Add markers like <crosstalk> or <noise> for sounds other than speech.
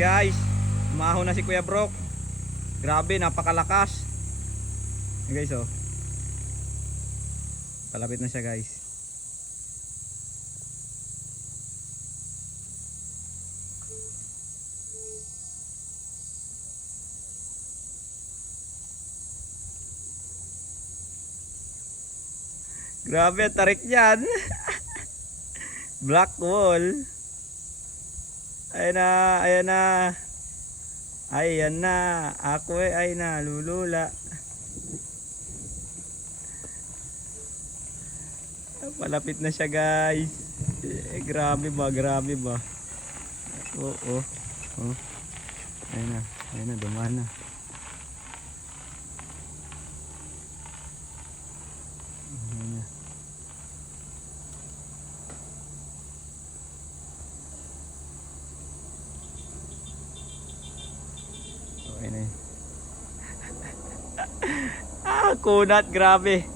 guys. Umahon na si Kuya Brock. Grabe, napakalakas. Yan guys oh. Palapit na siya guys. Grabe, tarik niyan. <laughs> Black wall. Ayan na, ayan na. Ayan na. Ako eh, ay na, lulula. Palapit na siya guys. Eh, grabe ba, grabe ba. Oo, oh, oh. Ayan na, ayan na, dumaan. Okay na yun. <laughs> ah, kunat, grabe.